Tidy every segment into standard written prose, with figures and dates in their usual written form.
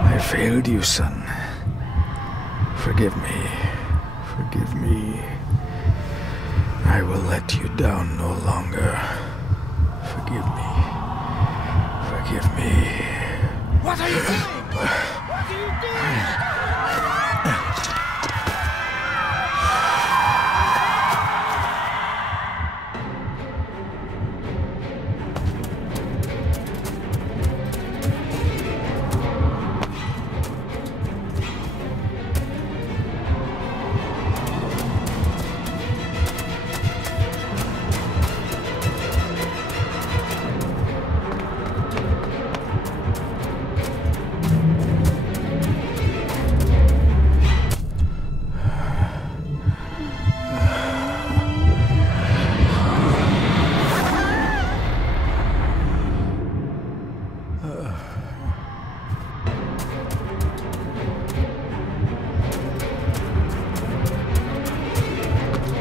I failed you, son. Forgive me. Forgive me. I will let you down no longer. Forgive me. Forgive me. What are you doing? What are you doing?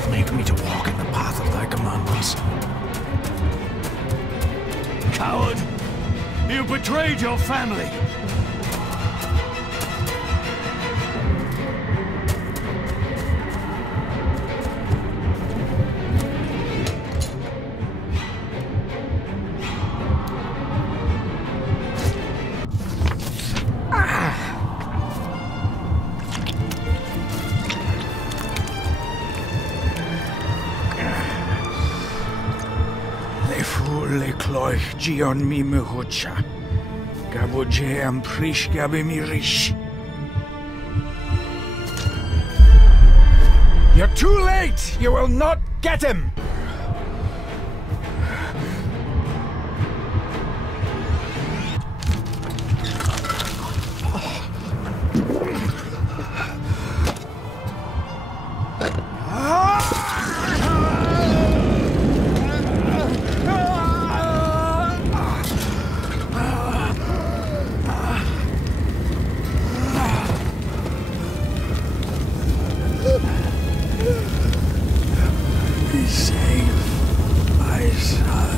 Make me to walk in the path of thy commandments. Coward! You betrayed your family! Le cloich gion mi mehucha. Gaboje am prish gabe mi rish. You're too late! You will not get him! Save my son.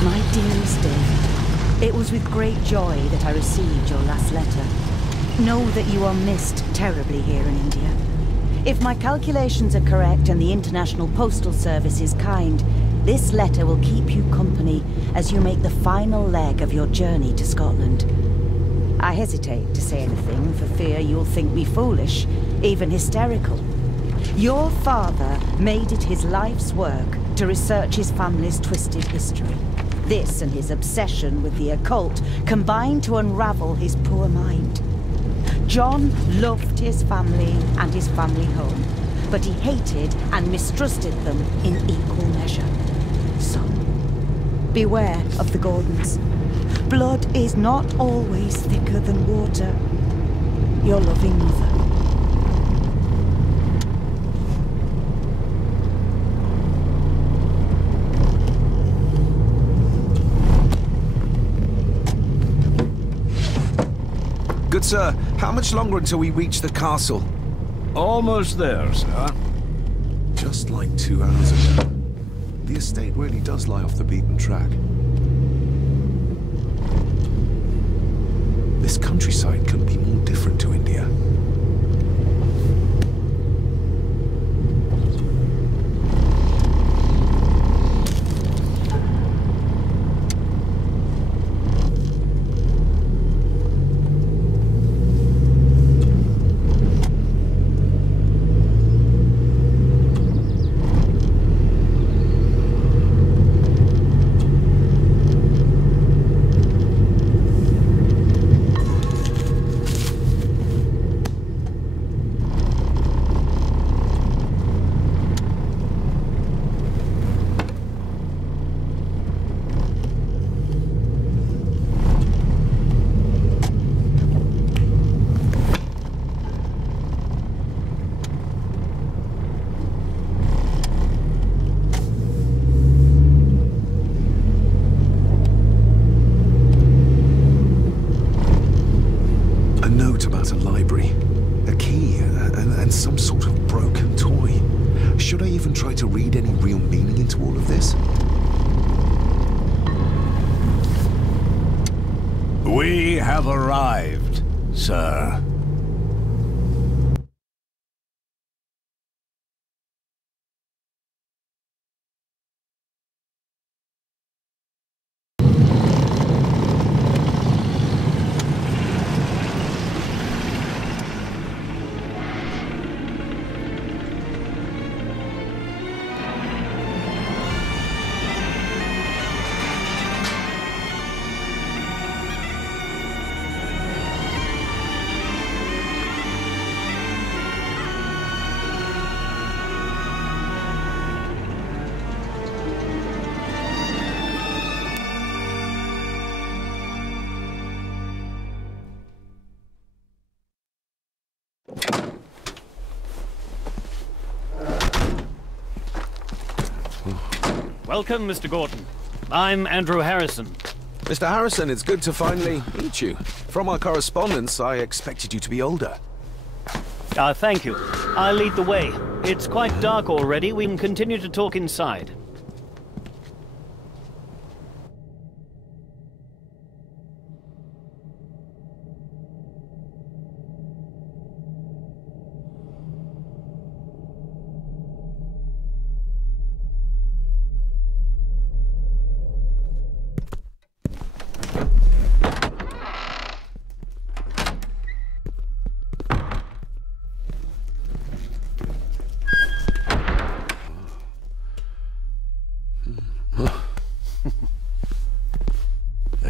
My dearest David, it was with great joy that I received your last letter. Know that you are missed terribly here in India. If my calculations are correct and the International Postal Service is kind, this letter will keep you company as you make the final leg of your journey to Scotland. I hesitate to say anything for fear you'll think me foolish, even hysterical. Your father made it his life's work to research his family's twisted history. This and his obsession with the occult combined to unravel his poor mind. John loved his family and his family home, but he hated and mistrusted them in equal measure. So, beware of the Gordons. Blood is not always thicker than water. Your loving mother. Good sir, how much longer until we reach the castle? Almost there, sir. Just like 2 hours ago. The estate really does lie off the beaten track. This countryside couldn't be more different to India. We have arrived, sir. Welcome, Mr. Gordon. I'm Andrew Harrison. Mr. Harrison, it's good to finally meet you. From our correspondence, I expected you to be older. Thank you. I'll lead the way. It's quite dark already. We can continue to talk inside.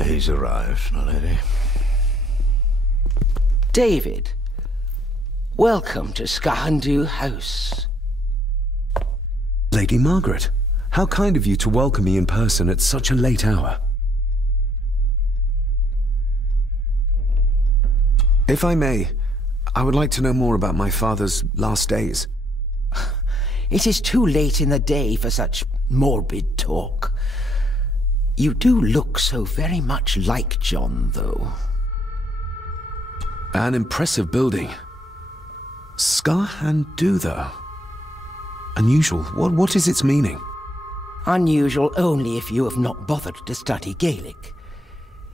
He's arrived, my lady. David, welcome to Skahandu House. Lady Margaret, how kind of you to welcome me in person at such a late hour. If I may, I would like to know more about my father's last days. It is too late in the day for such morbid talk. You do look so very much like John, though. An impressive building. Skahandu, though. Unusual. What is its meaning? Unusual only if you have not bothered to study Gaelic.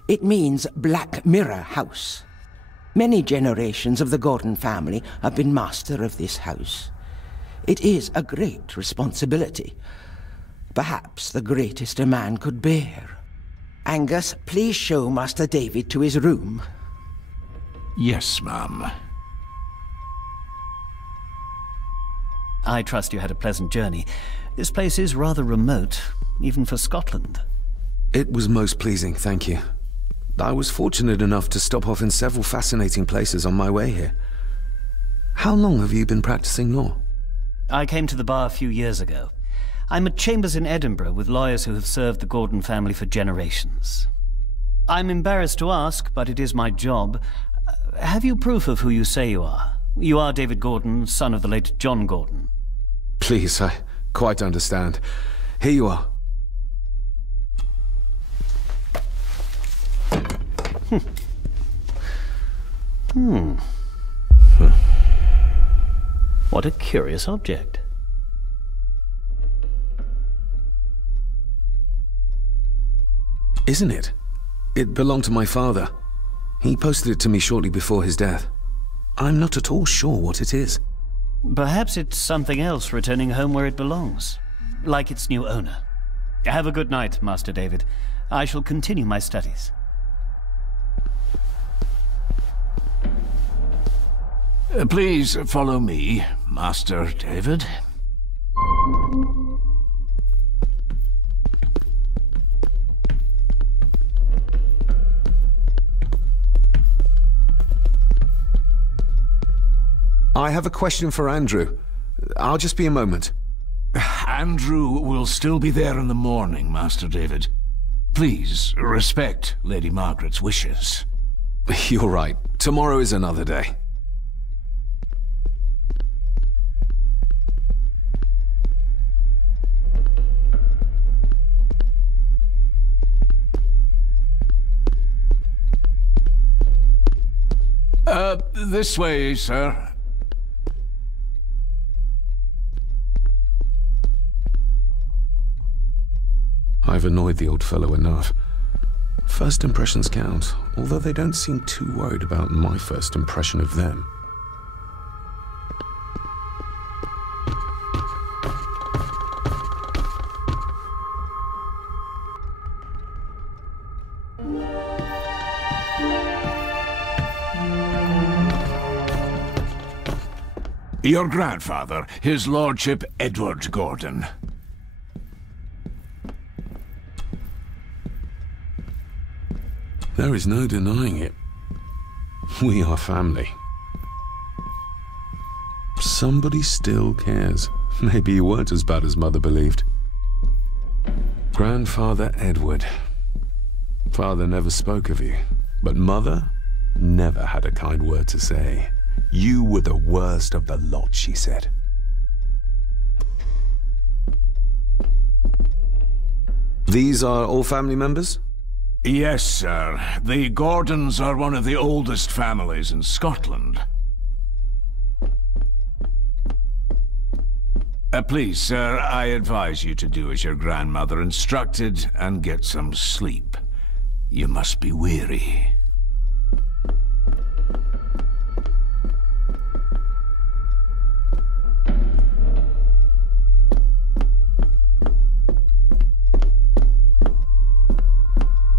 It means Black Mirror House. Many generations of the Gordon family have been master of this house. It is a great responsibility. Perhaps the greatest a man could bear. Angus, please show Master David to his room. Yes, ma'am. I trust you had a pleasant journey. This place is rather remote, even for Scotland. It was most pleasing, thank you. I was fortunate enough to stop off in several fascinating places on my way here. How long have you been practicing law? I came to the bar a few years ago. I'm at chambers in Edinburgh with lawyers who have served the Gordon family for generations. I'm embarrassed to ask, but it is my job. Have you proof of who you say you are? You are David Gordon, son of the late John Gordon. Please, I quite understand. Here you are. What a curious object. Isn't it? It belonged to my father. He posted it to me shortly before his death. I'm not at all sure what it is. Perhaps it's something else returning home where it belongs, like its new owner. Have a good night, Master David. I shall continue my studies. Please follow me, Master David. I have a question for Andrew. I'll just be a moment. Andrew will still be there in the morning, Master David. Please, respect Lady Margaret's wishes. You're right. Tomorrow is another day. This way, sir. I've annoyed the old fellow enough. First impressions count, although they don't seem too worried about my first impression of them. Your grandfather, his lordship Edward Gordon. There is no denying it. We are family. Somebody still cares. Maybe you weren't as bad as Mother believed. Grandfather Edward. Father never spoke of you, but Mother never had a kind word to say. You were the worst of the lot, she said. These are all family members? Yes, sir. The Gordons are one of the oldest families in Scotland. Please, sir, I advise you to do as your grandmother instructed and get some sleep. You must be weary.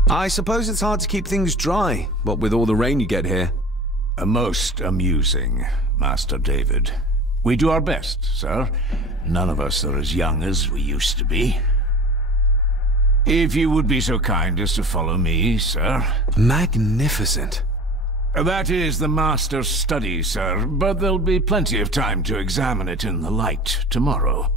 I suppose it's hard to keep things dry, what with all the rain you get here. Most amusing, Master David. We do our best, sir. None of us are as young as we used to be. If you would be so kind as to follow me, sir. Magnificent. That is the Master's study, sir, but there'll be plenty of time to examine it in the light tomorrow.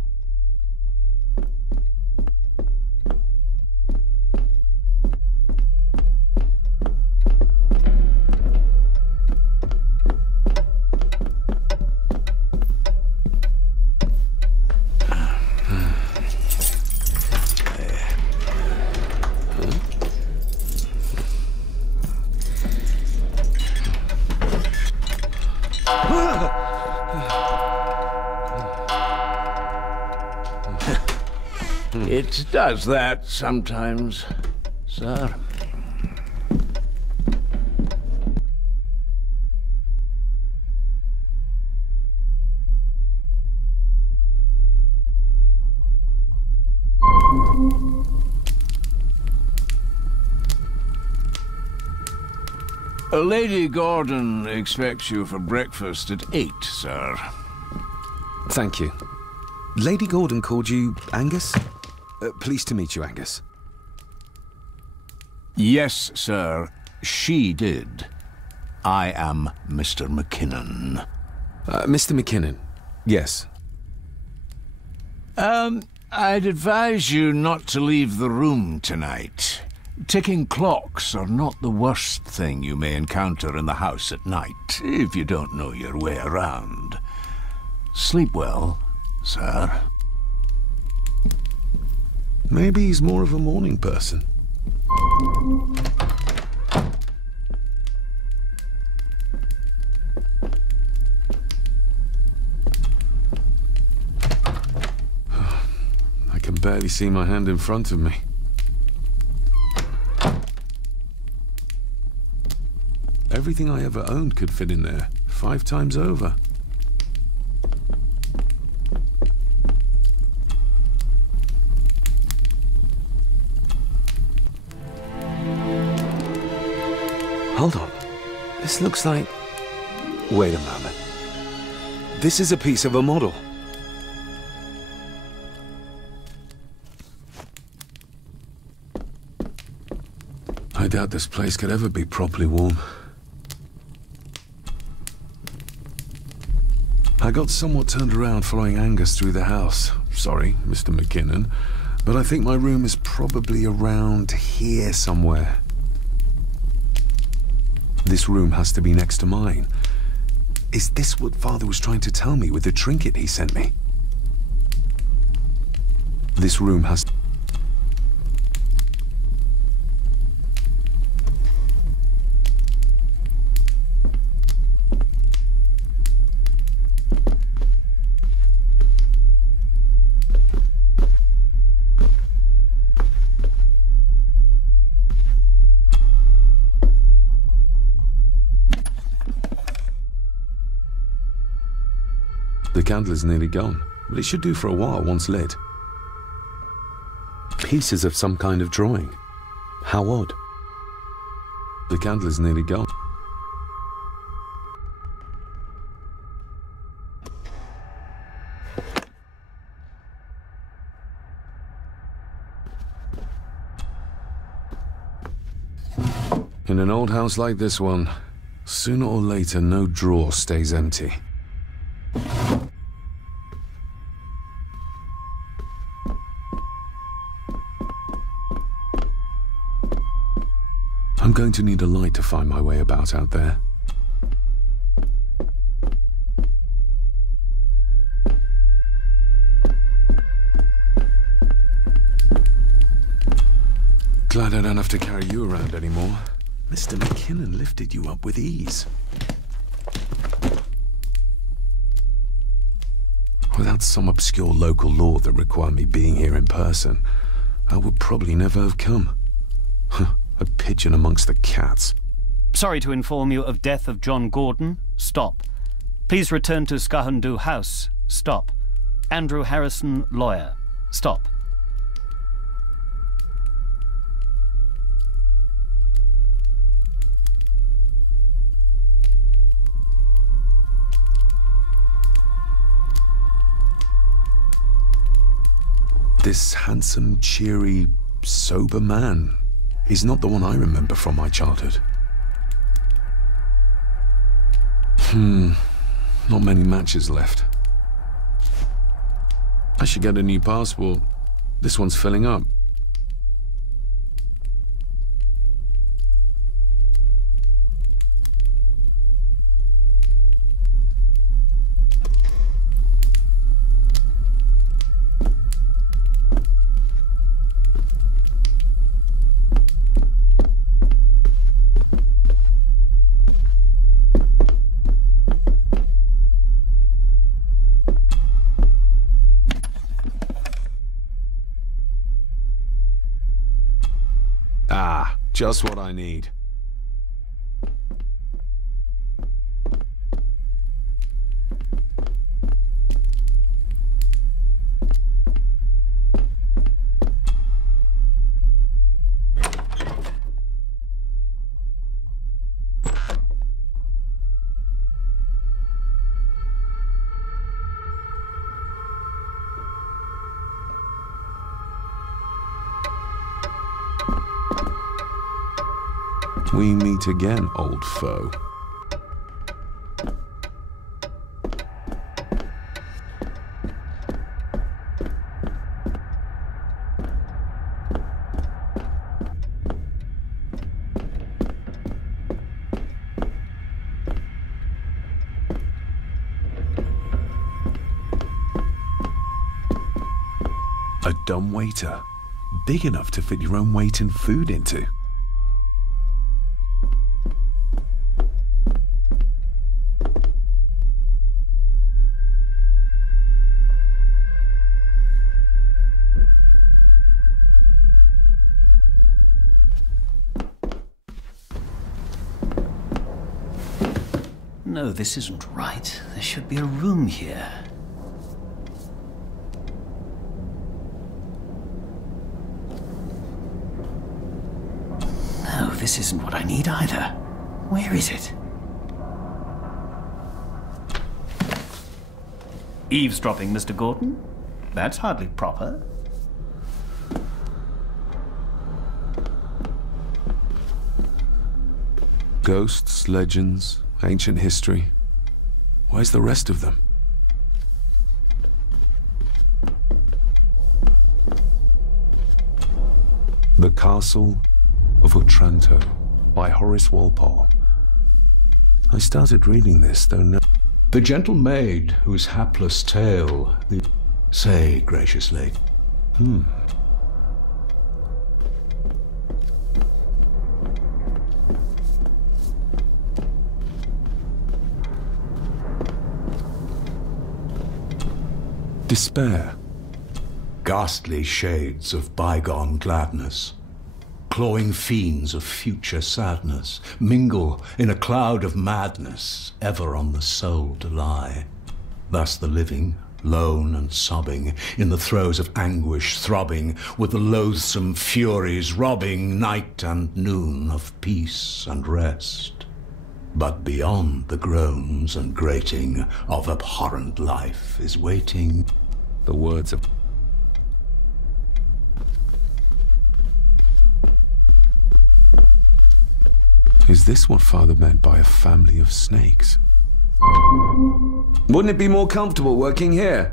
It does that sometimes, sir. Lady Gordon expects you for breakfast at 8, sir. Thank you. Lady Gordon called you Angus? Pleased to meet you, Angus. Yes, sir. She did. I am Mr. McKinnon. Mr. McKinnon, yes. I'd advise you not to leave the room tonight. Ticking clocks are not the worst thing you may encounter in the house at night, if you don't know your way around. Sleep well, sir. Maybe he's more of a morning person. I can barely see my hand in front of me. Everything I ever owned could fit in there, 5 times over. Hold on. This looks like... Wait a moment. This is a piece of a model. I doubt this place could ever be properly warm. I got somewhat turned around following Angus through the house. Sorry, Mr. McKinnon, but I think my room is probably around here somewhere. This room has to be next to mine. Is this what Father was trying to tell me with the trinket he sent me? This room has... The candle is nearly gone, but it should do for a while once lit. Pieces of some kind of drawing. How odd. The candle is nearly gone. In an old house like this one, sooner or later no drawer stays empty. I'm going to need a light to find my way about out there. Glad I don't have to carry you around anymore. Mr. McKinnon lifted you up with ease. Without some obscure local law that required me being here in person, I would probably never have come. A pigeon amongst the cats. Sorry to inform you of death of John Gordon. Stop. Please return to Skahundu House. Stop. Andrew Harrison, lawyer. Stop. This handsome, cheery, sober man. He's not the one I remember from my childhood. Not many matches left. I should get a new passport. This one's filling up. Just what I need. We meet again, old foe. A dumbwaiter, big enough to fit your own weight and food into. No, this isn't right. There should be a room here. No, this isn't what I need either. Where is it? Eavesdropping, Mr. Gordon? That's hardly proper. Ghosts, legends, ancient history. Where's the rest of them? The Castle of Otranto by Horace Walpole. I started reading this, though no... The gentle maid whose hapless tale the... Say, gracious lady. Despair. Ghastly shades of bygone gladness, clawing fiends of future sadness, mingle in a cloud of madness, ever on the soul to lie. Thus the living, lone and sobbing, in the throes of anguish throbbing, with the loathsome furies robbing night and noon of peace and rest. But beyond the groans and grating of abhorrent life is waiting The words of... Is this what Father meant by a family of snakes? Wouldn't it be more comfortable working here?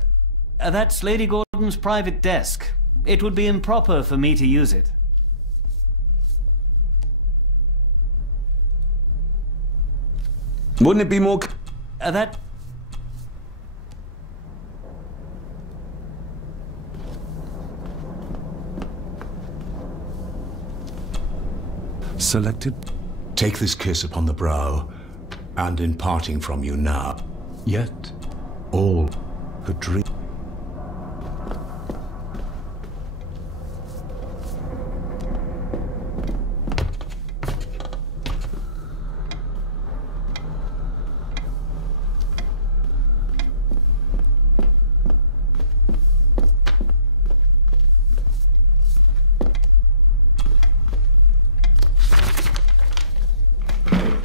That's Lady Gordon's private desk. It would be improper for me to use it. Wouldn't it be more... That... Selected? Take this kiss upon the brow, and in parting from you now, yet all a dream.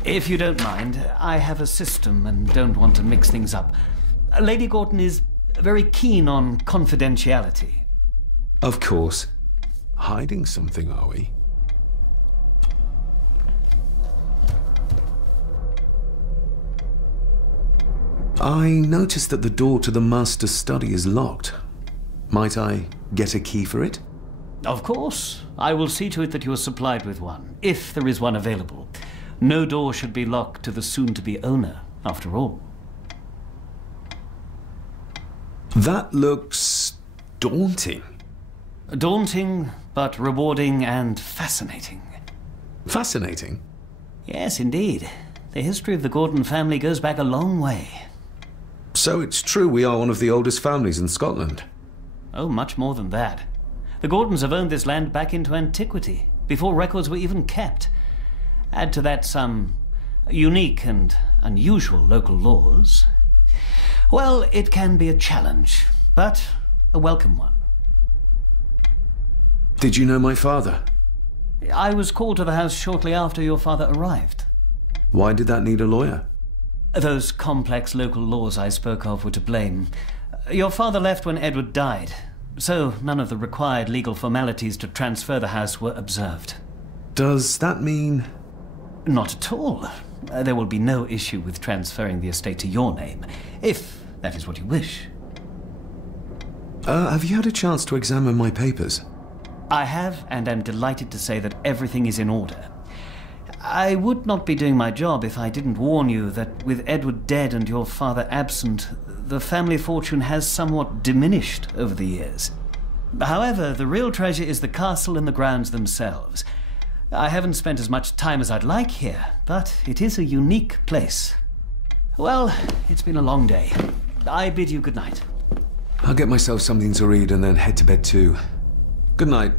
If you don't mind, I have a system and don't want to mix things up. Lady Gordon is very keen on confidentiality. Of course. Hiding something, are we? I noticed that the door to the master's study is locked. Might I get a key for it? Of course. I will see to it that you are supplied with one, if there is one available. No door should be locked to the soon-to-be owner, after all. That looks daunting. Daunting, but rewarding and fascinating. Fascinating? Yes, indeed. The history of the Gordon family goes back a long way. So it's true we are one of the oldest families in Scotland. Oh, much more than that. The Gordons have owned this land back into antiquity, before records were even kept. Add to that some unique and unusual local laws. Well, it can be a challenge, but a welcome one. Did you know my father? I was called to the house shortly after your father arrived. Why did that need a lawyer? Those complex local laws I spoke of were to blame. Your father left when Edward died, so none of the required legal formalities to transfer the house were observed. Does that mean... Not at all. There will be no issue with transferring the estate to your name, if that is what you wish. Have you had a chance to examine my papers? I have, and am delighted to say that everything is in order. I would not be doing my job if I didn't warn you that with Edward dead and your father absent, the family fortune has somewhat diminished over the years. However, the real treasure is the castle and the grounds themselves. I haven't spent as much time as I'd like here, but it is a unique place. Well, it's been a long day. I bid you good night. I'll get myself something to read and then head to bed too. Good night.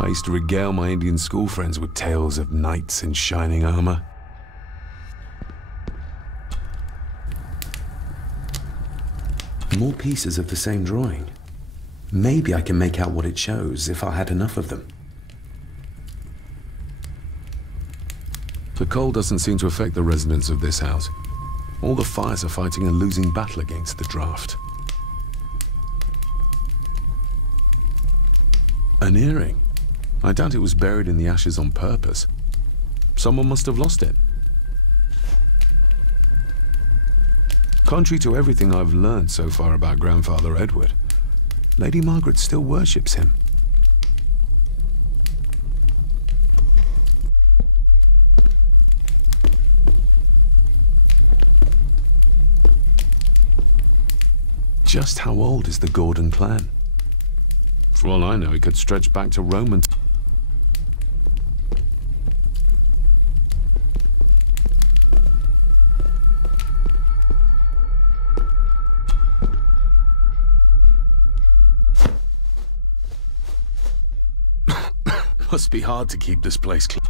I used to regale my Indian school friends with tales of knights in shining armor. More pieces of the same drawing. Maybe I can make out what it shows if I had enough of them. The cold doesn't seem to affect the residents of this house. All the fires are fighting a losing battle against the draft. An earring. I doubt it was buried in the ashes on purpose. Someone must have lost it. Contrary to everything I've learned so far about Grandfather Edward, Lady Margaret still worships him. Just how old is the Gordon clan? For all I know, it could stretch back to Roman. Must be hard to keep this place clean.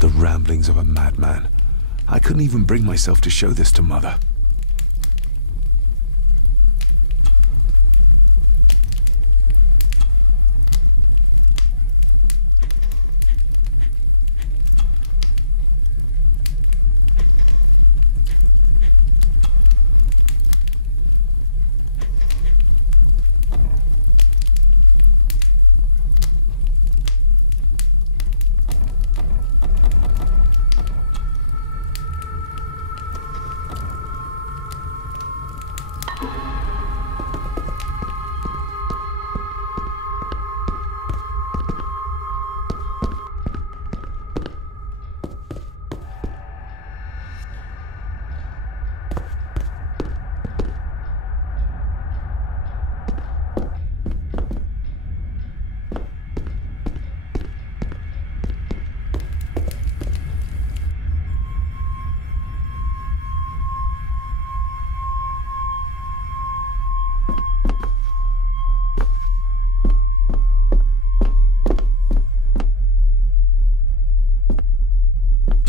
The ramblings of a madman. I couldn't even bring myself to show this to Mother.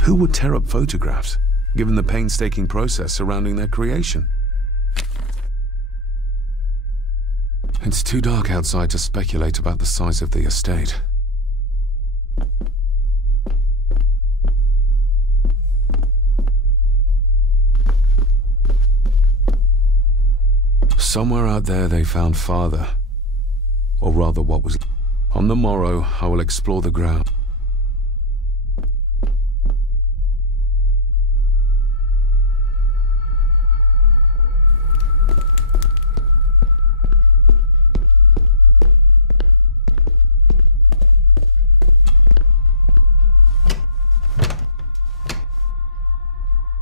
Who would tear up photographs, given the painstaking process surrounding their creation? It's too dark outside to speculate about the size of the estate. Somewhere out there they found Father. Or rather what was... On the morrow, I will explore the ground.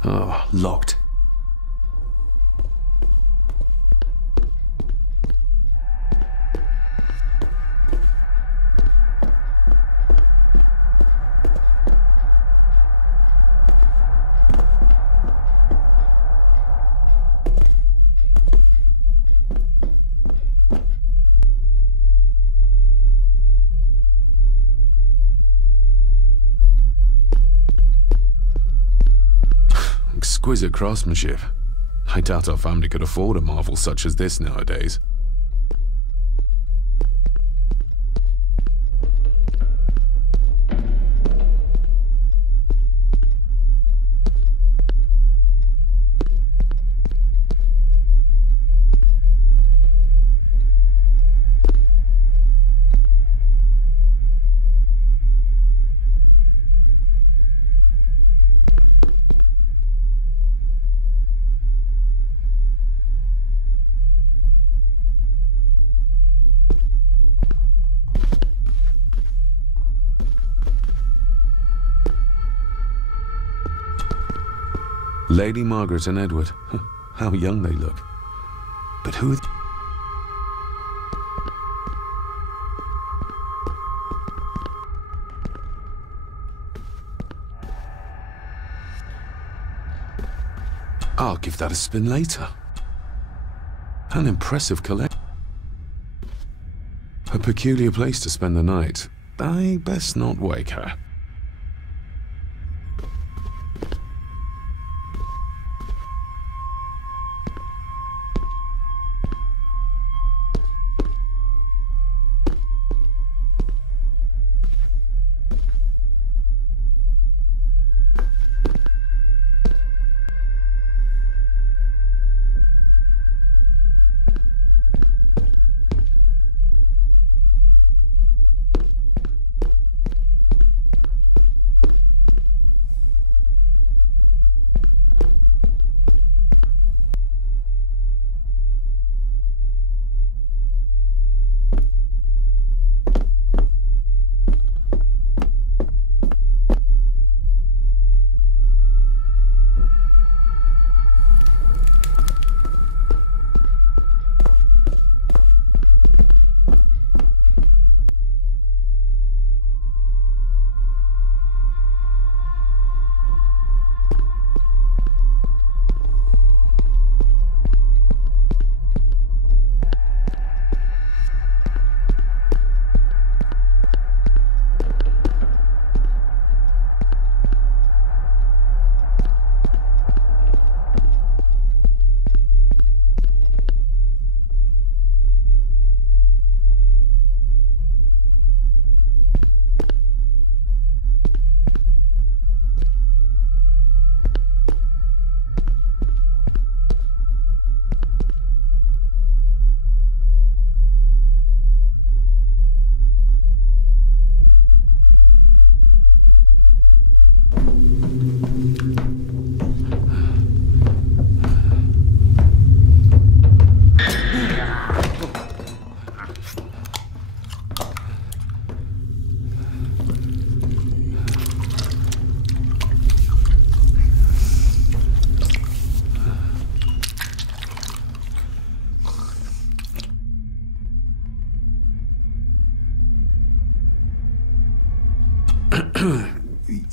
Oh, locked. Exquisite craftsmanship. I doubt our family could afford a marvel such as this nowadays. Lady Margaret and Edward. How young they look. But who... I'll give that a spin later. An impressive collection. A peculiar place to spend the night. I best not wake her.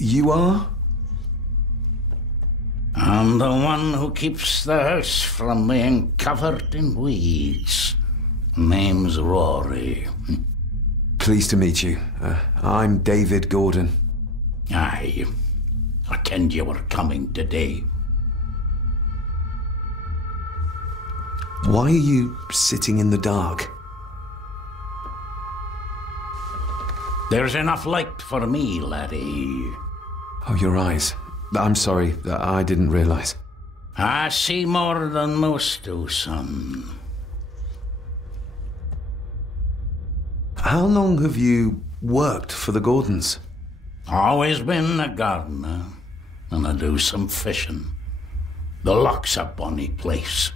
You are? I'm the one who keeps the house from being covered in weeds. Name's Rory. Pleased to meet you. I'm David Gordon. Aye. I kenned you were coming today. Why are you sitting in the dark? There's enough light for me, laddie. Oh, your eyes. I'm sorry, I didn't realize. I see more than most do, son. How long have you worked for the Gordons? Always been a gardener, and I do some fishing. The loch's a bonny place.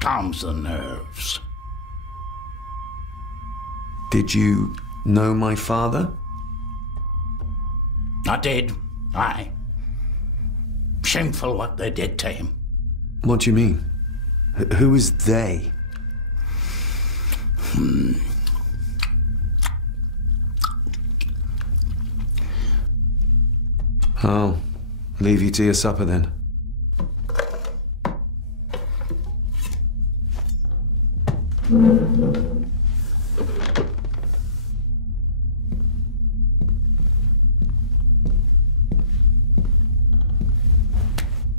Calms the nerves. Did you know my father? I did, aye. Shameful what they did to him. What do you mean? Who is they? I'll leave you to your supper then.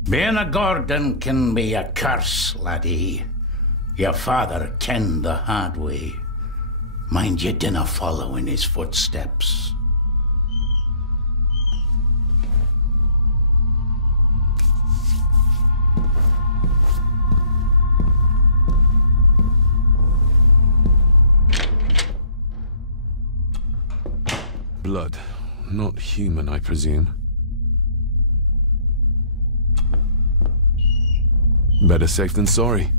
Being a Gordon can be a curse, laddie. Your father kenned the hard way. Mind you dinna follow in his footsteps. Blood. Not human, I presume. Better safe than sorry.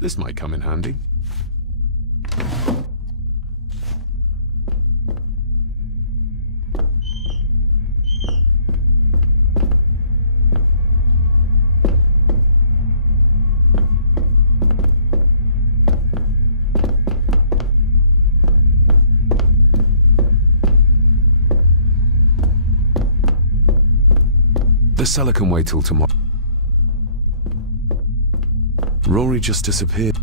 This might come in handy. The cellar can wait till tomorrow. Rory just disappeared.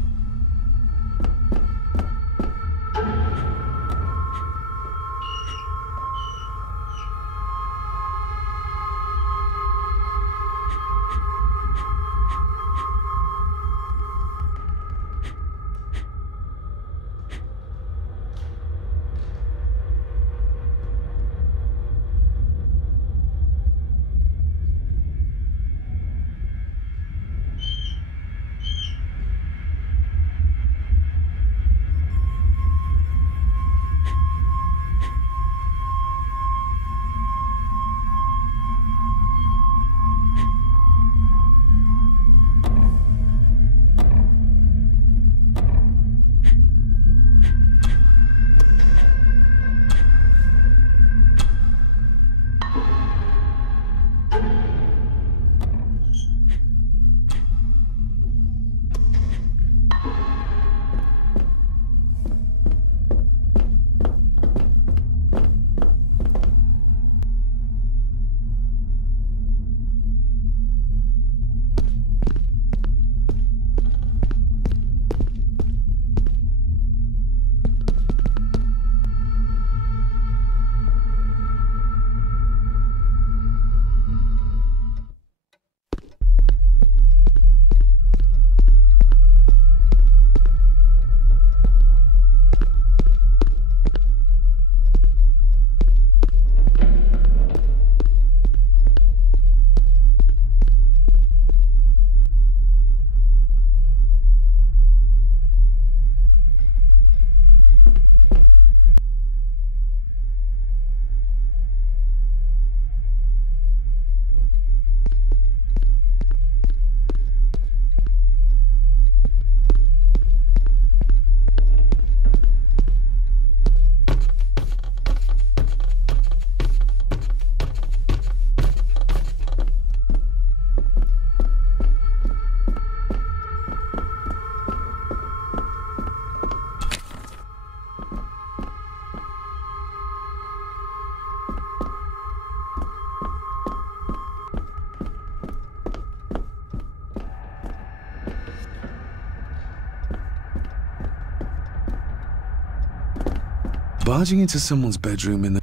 Barging into someone's bedroom in the...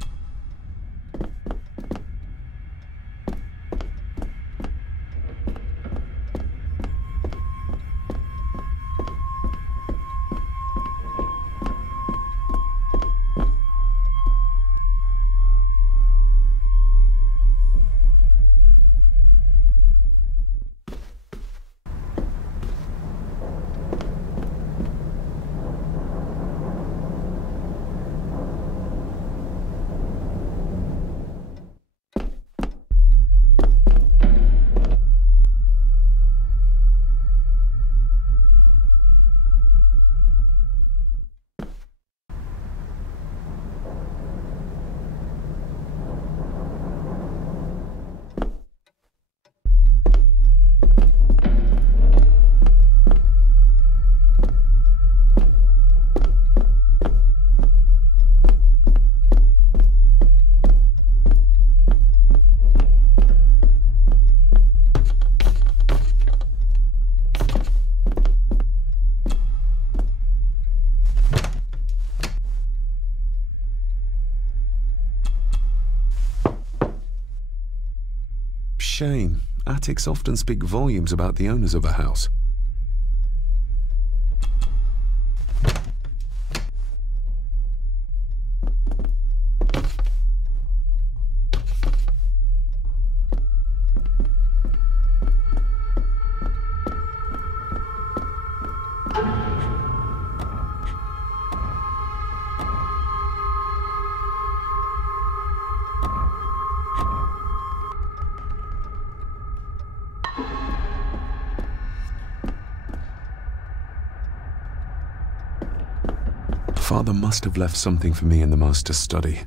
Shame. Attics often speak volumes about the owners of a house. Father must have left something for me in the master's study.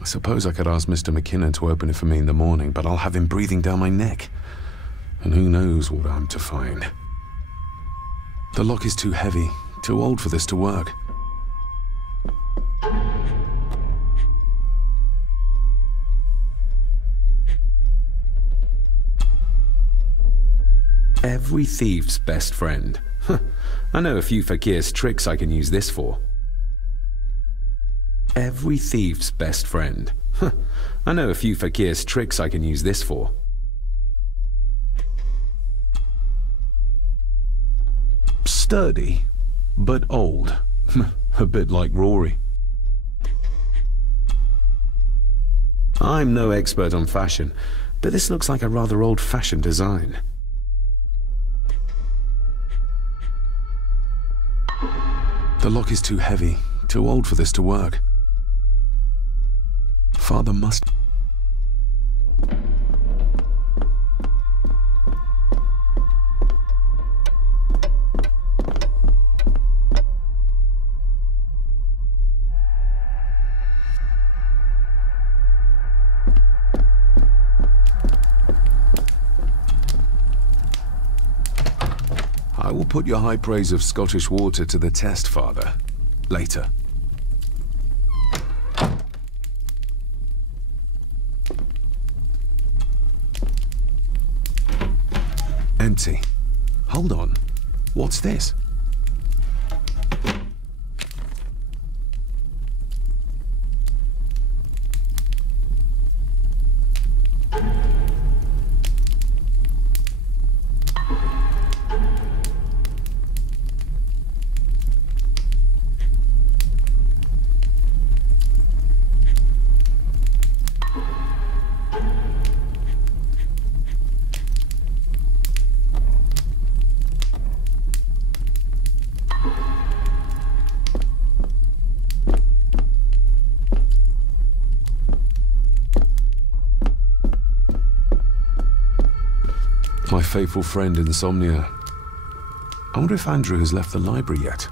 I suppose I could ask Mr. McKinnon to open it for me in the morning, but I'll have him breathing down my neck. And who knows what I'm to find. The lock is too heavy, too old for this to work. Every thief's best friend. I know a few fakir's tricks I can use this for. Every thief's best friend. I know a few fakir's tricks I can use this for. Sturdy, but old. A bit like Rory. I'm no expert on fashion, but this looks like a rather old-fashioned design. The lock is too heavy, too old for this to work. Father must... I will put your high praise of Scottish water to the test, Father. Later. Empty. Hold on. What's this? My faithful friend Insomnia. I wonder if Andrew has left the library yet.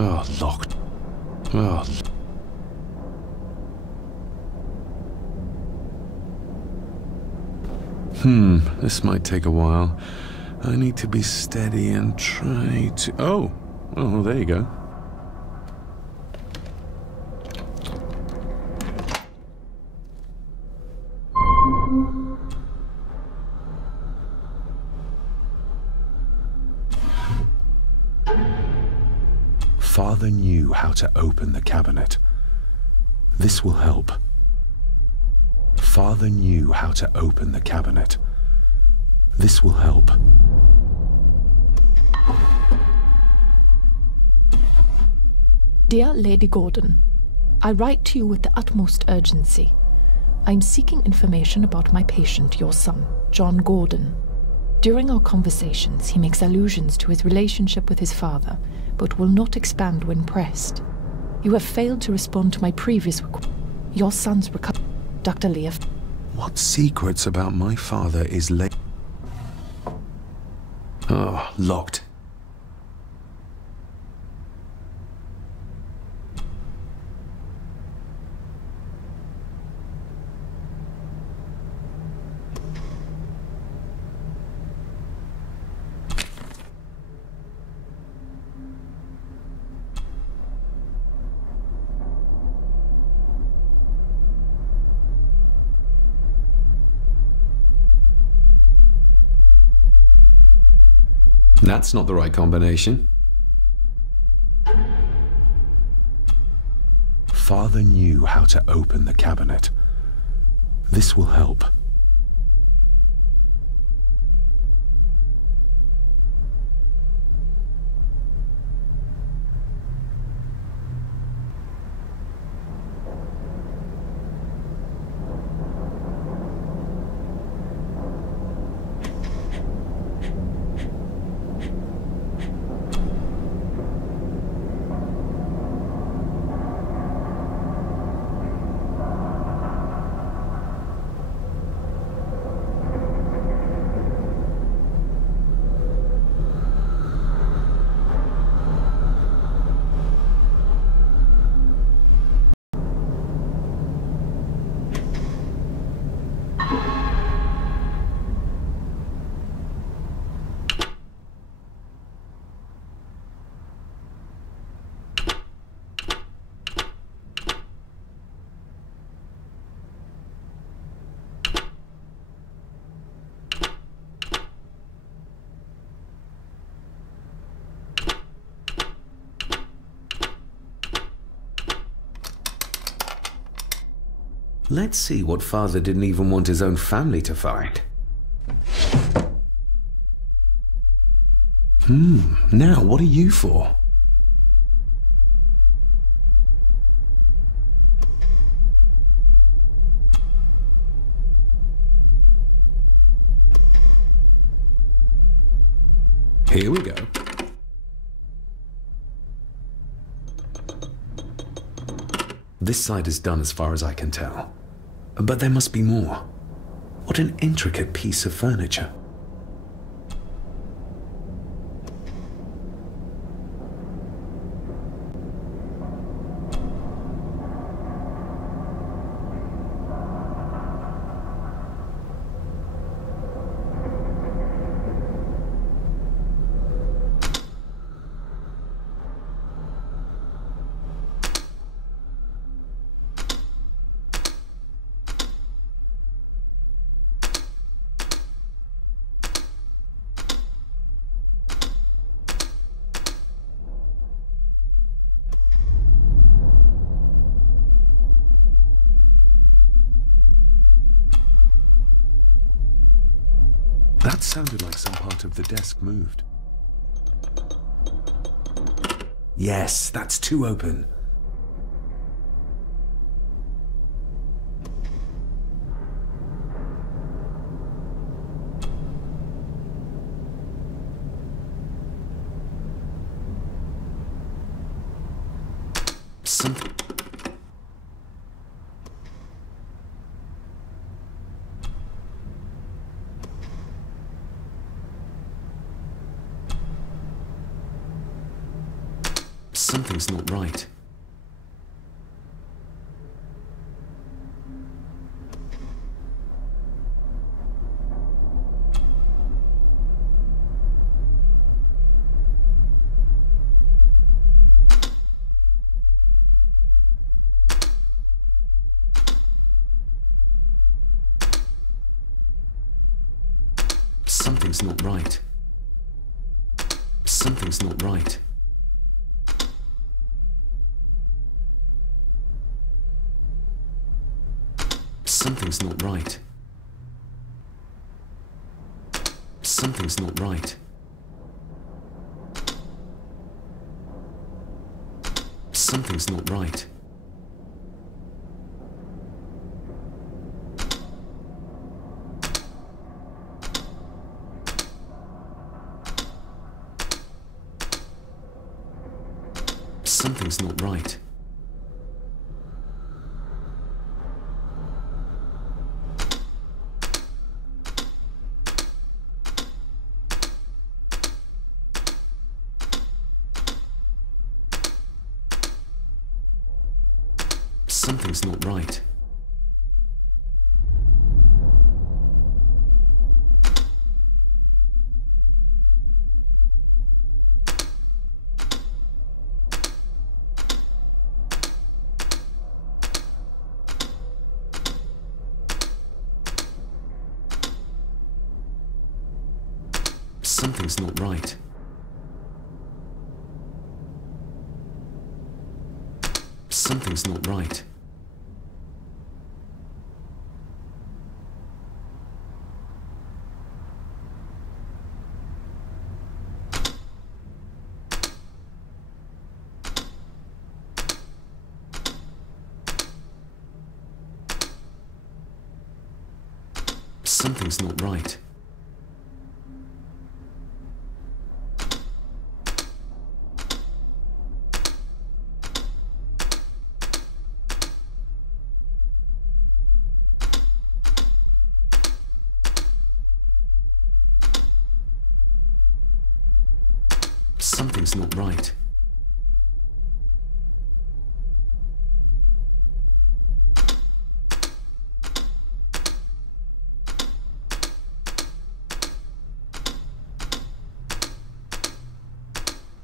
Oh, locked. Oh. This might take a while. I need to be steady and try to... Oh, there you go. Father knew how to open the cabinet. This will help. Father knew how to open the cabinet. This will help. Dear Lady Gordon, I write to you with the utmost urgency. I am seeking information about my patient, your son, John Gordon. During our conversations, he makes allusions to his relationship with his father, but will not expand when pressed. You have failed to respond to my previous request. Your son's recovery, Dr. Leah. What secrets about my father is Oh, locked. That's not the right combination. Father knew how to open the cabinet. This will help. Let's see what Father didn't even want his own family to find. Now what are you for? Here we go. This side is done as far as I can tell. But there must be more. What an intricate piece of furniture. That sounded like some part of the desk moved. Yes, that's too open. Something. Something's not right. Something's not right. Something's not right. Something's not right. Something's not right. Something's not right. Something's not right. Something's not right. Something's not right. Something's not right. Something's not right. Something's not right.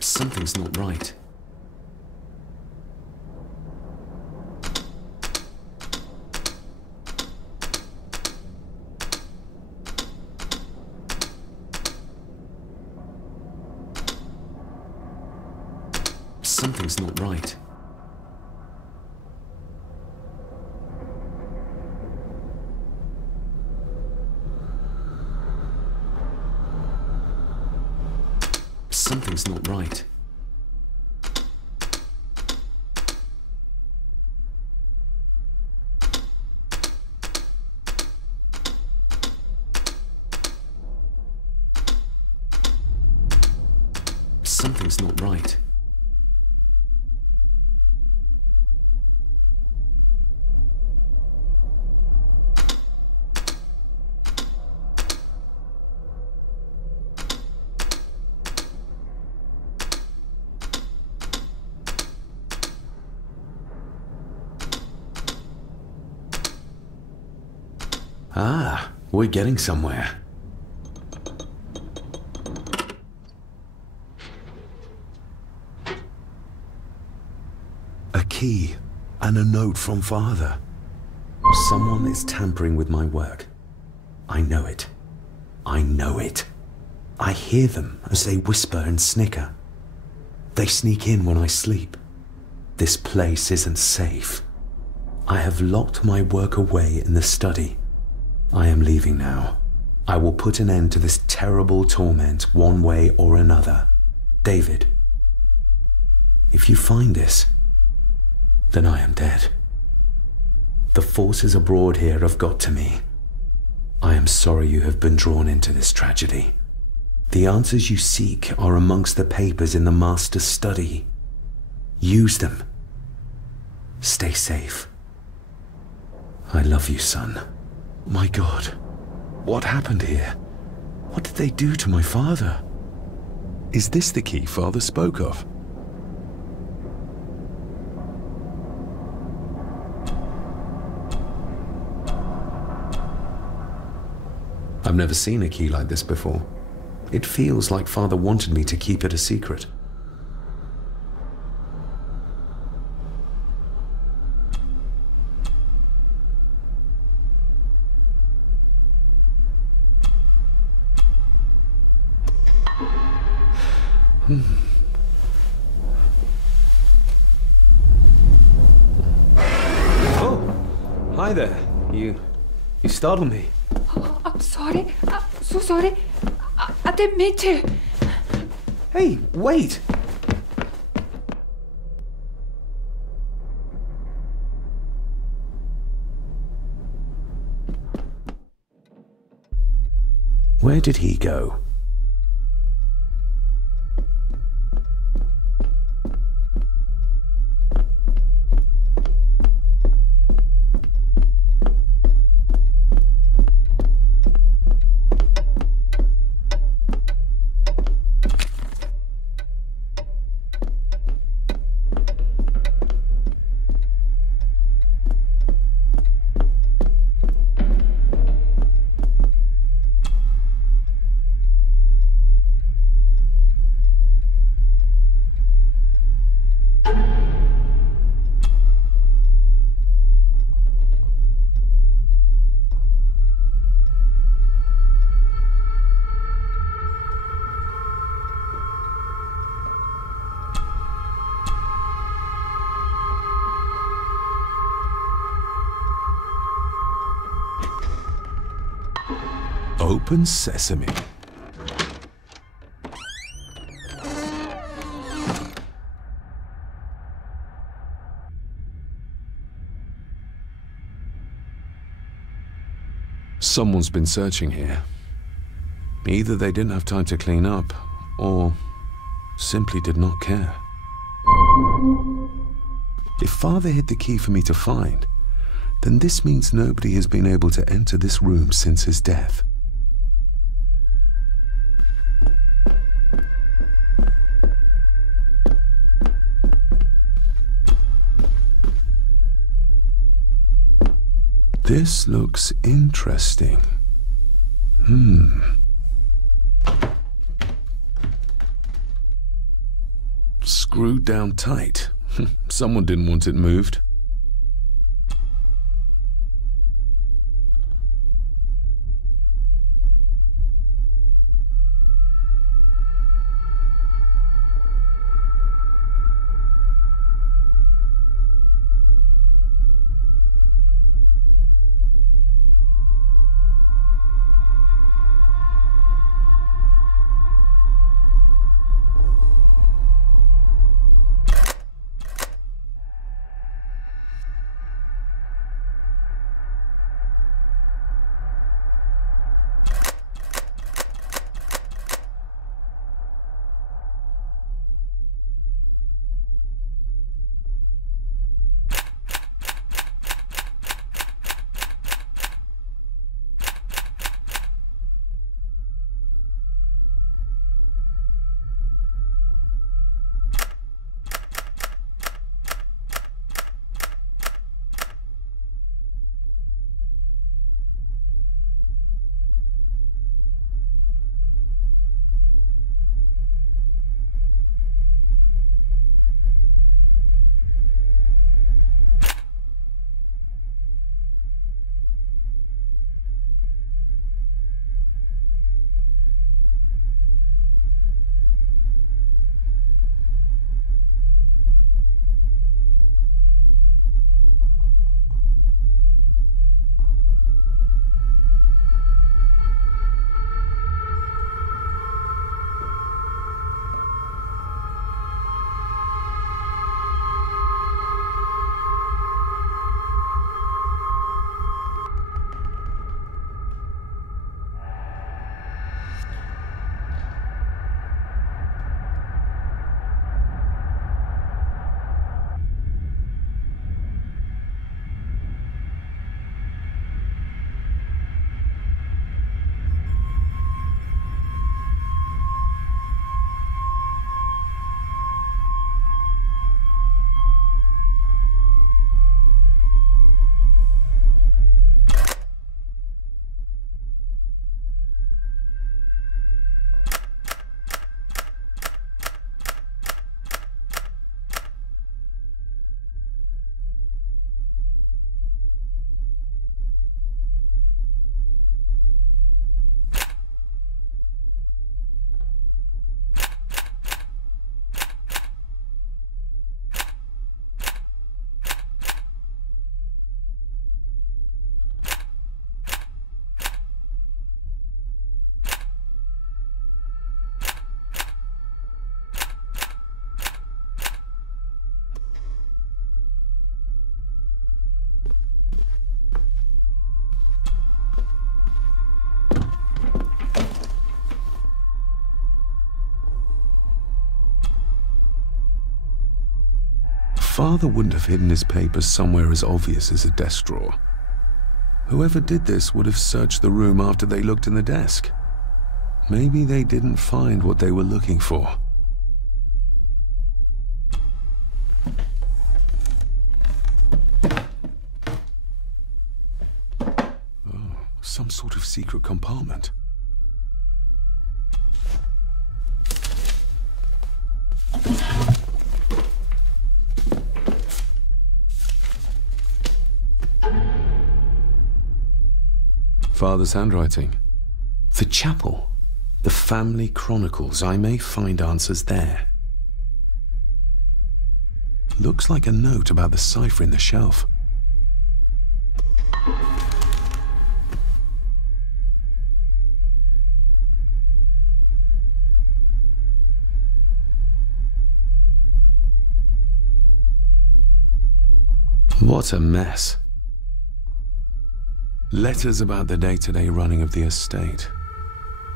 Something's not right. Something's not right. Something's not right. Something's not right. Ah, we're getting somewhere. A key and a note from Father. Someone is tampering with my work. I know it. I know it. I hear them as they whisper and snicker. They sneak in when I sleep. This place isn't safe. I have locked my work away in the study. I am leaving now. I will put an end to this terrible torment one way or another. David, if you find this, then I am dead. The forces abroad here have got to me. I am sorry you have been drawn into this tragedy. The answers you seek are amongst the papers in the Master's study. Use them. Stay safe. I love you, son. My God, what happened here? What did they do to my father? Is this the key Father spoke of? I've never seen a key like this before. It feels like Father wanted me to keep it a secret. Oh, hi there. You startled me. Oh, I'm sorry. I'm so sorry. I didn't mean to. Hey, wait! Where did he go? Open sesame. Someone's been searching here. Either they didn't have time to clean up, or simply did not care. If Father hid the key for me to find, then this means nobody has been able to enter this room since his death. This looks interesting. Screwed down tight. Someone didn't want it moved. Father wouldn't have hidden his papers somewhere as obvious as a desk drawer. Whoever did this would have searched the room after they looked in the desk. Maybe they didn't find what they were looking for. Oh, some sort of secret compartment. Father's handwriting. The chapel. The family chronicles. I may find answers there. Looks like a note about the cipher in the shelf. What a mess. Letters about the day-to-day running of the estate.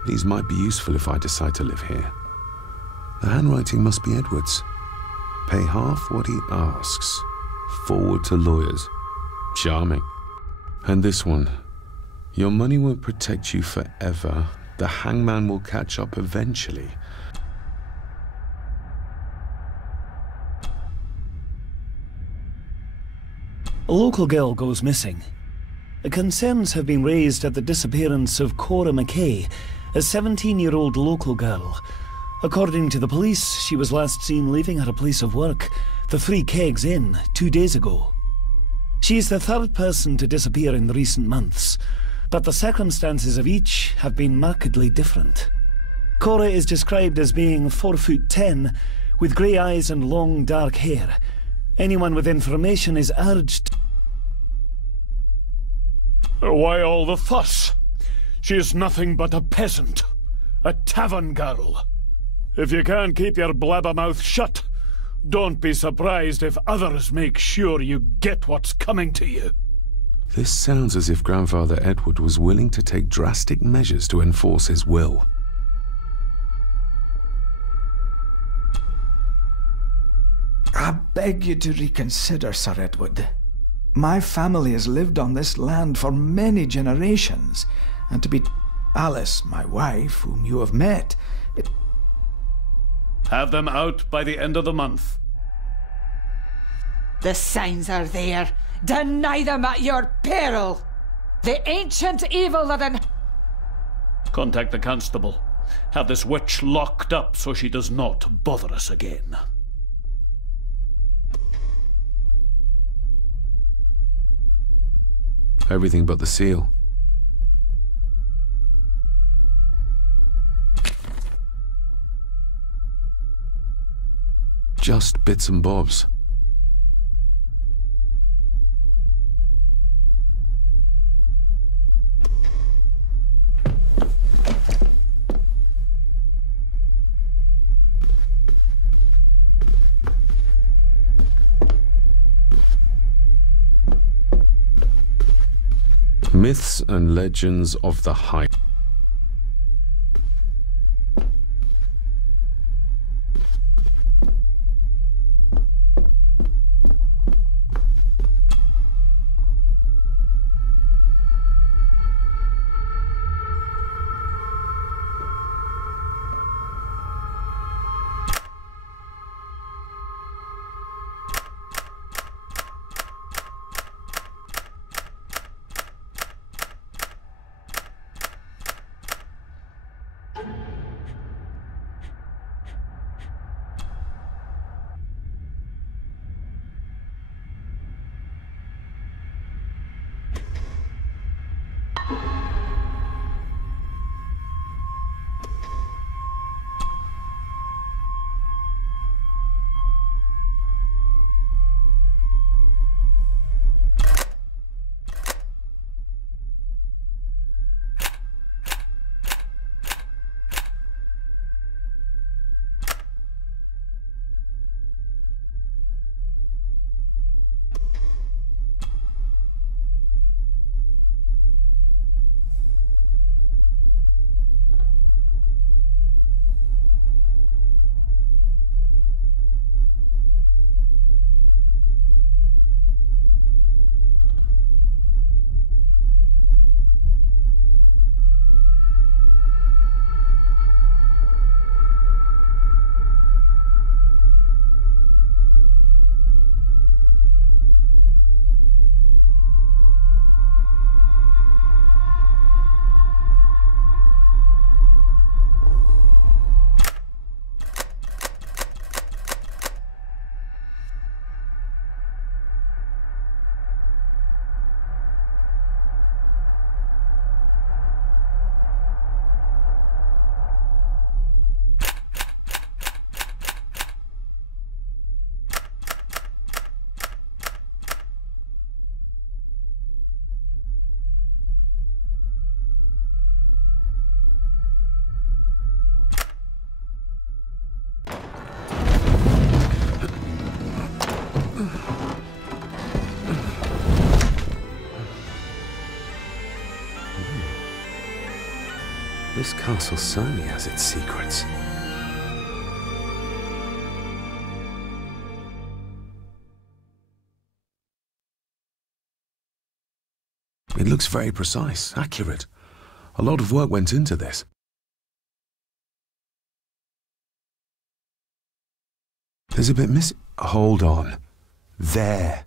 These might be useful if I decide to live here. The handwriting must be Edward's. Pay half what he asks. Forward to lawyers. Charming. And this one. Your money won't protect you forever. The hangman will catch up eventually. A local girl goes missing. Concerns have been raised at the disappearance of Cora McKay, a 17-year-old local girl. According to the police, she was last seen leaving her place of work, the Three Kegs Inn, 2 days ago. She's the third person to disappear in recent months, but the circumstances of each have been markedly different. Cora is described as being 4'10", with grey eyes and long dark hair. Anyone with information is urged. Why all the fuss? She is nothing but a peasant. A tavern girl. If you can't keep your blabbermouth shut, don't be surprised if others make sure you get what's coming to you. This sounds as if Grandfather Edward was willing to take drastic measures to enforce his will. I beg you to reconsider, Sir Edward. My family has lived on this land for many generations, and to be Alice, my wife, whom you have met, Have them out by the end of the month. The signs are there. Deny them at your peril. The ancient evil that Contact the constable. Have this witch locked up so she does not bother us again. Everything but the seal. Just bits and bobs. Myths and legends of the Sheit. This castle certainly has its secrets. It looks very precise, accurate. A lot of work went into this. There's a bit missing. Hold on. There.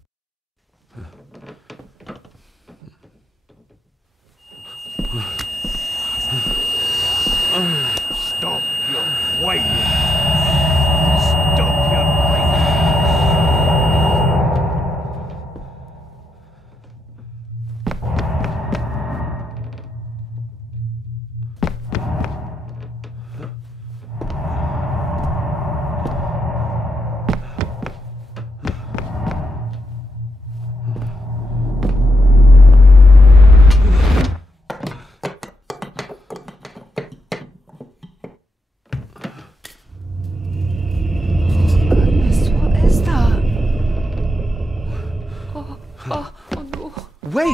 Stop your whining! Stop your whining! Wait!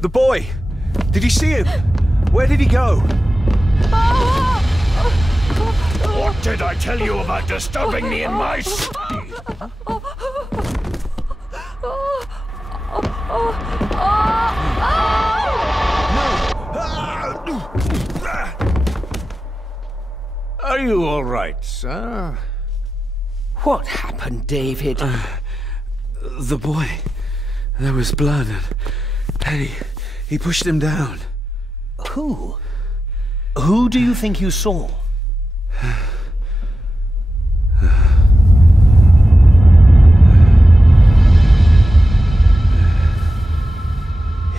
The boy! Did you see him? Where did he go? What did I tell you about disturbing me in my study? Are you all right, sir? What happened, David? The boy. There was blood and he pushed him down. Who? Who do you think you saw?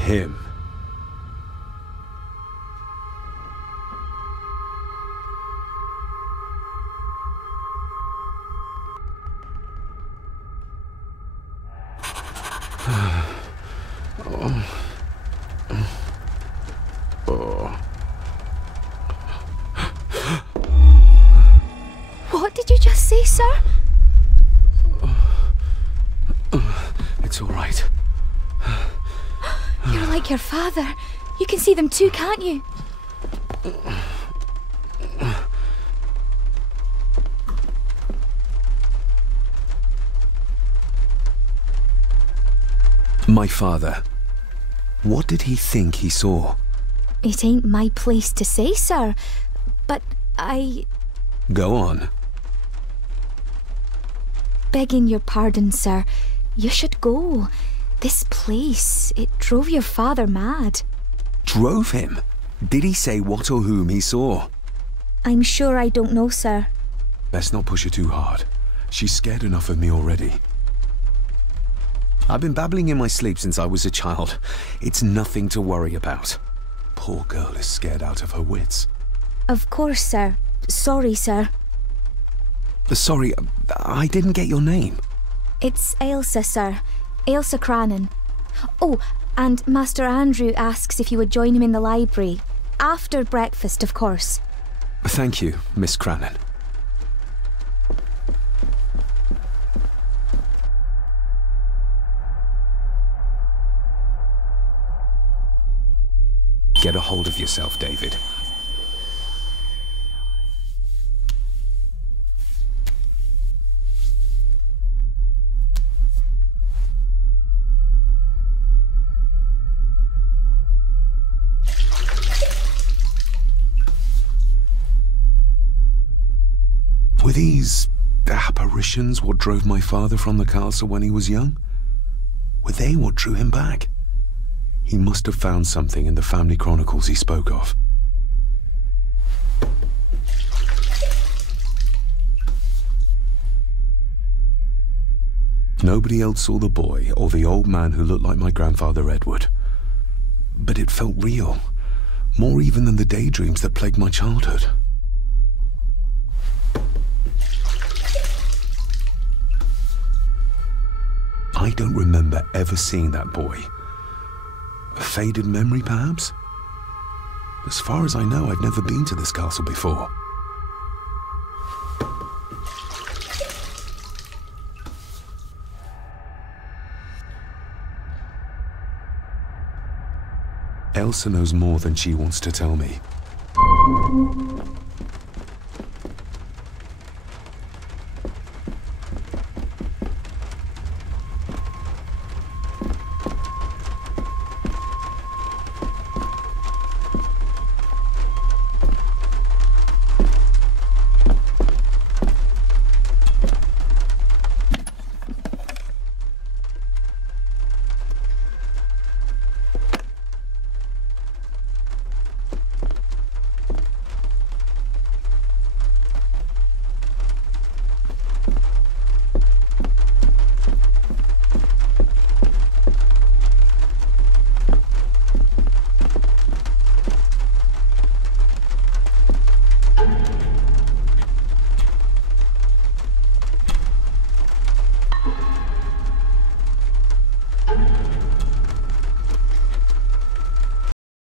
Him. What did you just say, sir? It's all right. You're like your father. You can see them too, can't you? My father. What did he think he saw? It ain't my place to say, sir. But Go on. Begging your pardon, sir. You should go. This place, it drove your father mad. Drove him? Did he say what or whom he saw? I'm sure I don't know, sir. Let's not push her too hard. She's scared enough of me already. I've been babbling in my sleep since I was a child. It's nothing to worry about. Poor girl is scared out of her wits. Of course, sir. Sorry, sir. Sorry, I didn't get your name. It's Ailsa, sir. Ailsa Crannan. Oh, and Master Andrew asks if you would join him in the library. After breakfast, of course. Thank you, Miss Crannan. Get a hold of yourself, David. Were these apparitions what drove my father from the castle when he was young? Were they what drew him back? He must have found something in the family chronicles he spoke of. Nobody else saw the boy or the old man who looked like my grandfather Edward. But it felt real, more even than the daydreams that plagued my childhood. I don't remember ever seeing that boy. A faded memory, perhaps? As far as I know, I've never been to this castle before. Elsa knows more than she wants to tell me.